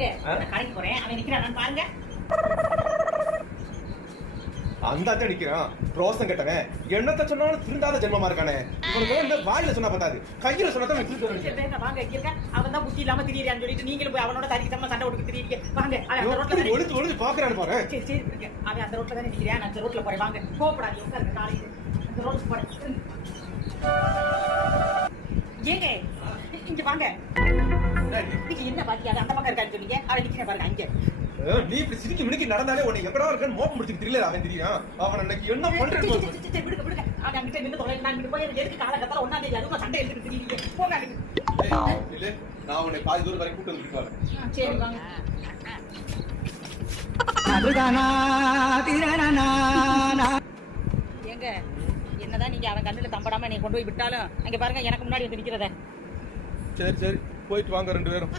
கடைக்கு போறேன். அவன் நிக்கிறான். பாருங்க. அந்த அத்தை நிக்கிறான். ரோசம் கட்டவன். என்னத்த சொன்னாலும் திருந்தாத ஜென்மமா இருக்கானே. இவனுக்கு இந்த வாயில சொன்னா பத்தாது. கையில சொன்னா தான் வேங்க, அவன் தான் புத்தி இல்லாம திரியறான்னு சொல்லிட்டு நீங்களும் போய் அவனோட தரிக்கு தம்மா சண்டை திரியீங்க வாங்க அந்த ரோட்ல ஒழுத்து ஒழுத்து பாக்குறான்னு பாரு. சரி சரி. அவன் அந்த ரோட்ல தானே நிக்கிறேன். நான் அந்த ரோட்ல போறேன். வாங்க உட்காருங்க காலையில. அந்த ரோட்ல போறேன். ஏங்க இங்க வாங்க. என்ன பாத்தியா? அது அந்த பக்கம் இருக்கான்னு சொன்னீங்க. அவன் நிக்கிறேன் பாருங்க அங்க. நீ இப்படி சிரிக்கி மினிக்கி நடந்தாலே உன்னை எங்கடா இருக்கான்னு மோப்பம் முடிச்சுட்டு தெரியல அவன் தெரியும்? அவன் அன்னைக்கு என்ன சரி, விடுங்க, விடுங்க. அவன் அங்கிட்ட நின்னு தொலை, நான் இங்கிட்டு போய் எதுக்கு காலகட்டத்துல தேதி அதுவும் சண்டை எடுத்துட்டு திரியுறீங்க? போங்க அங்கிட்டு. ஏய், இல்ல, நான் உன்னை பாதி தூரம் வரைக்கும் கூட்டு வந்து வரேன். ஆ, சரி வாங்க. என்னதான் நீங்க அவன் கண்ணுல தம்படாம நீ கொண்டு போய் விட்டாலும் அங்க பாருங்க எனக்கு முன்னாடி வந்து நிக்கிறத. சரி சரி போயிட்டு வாங்க ரெண்டு பேரும்.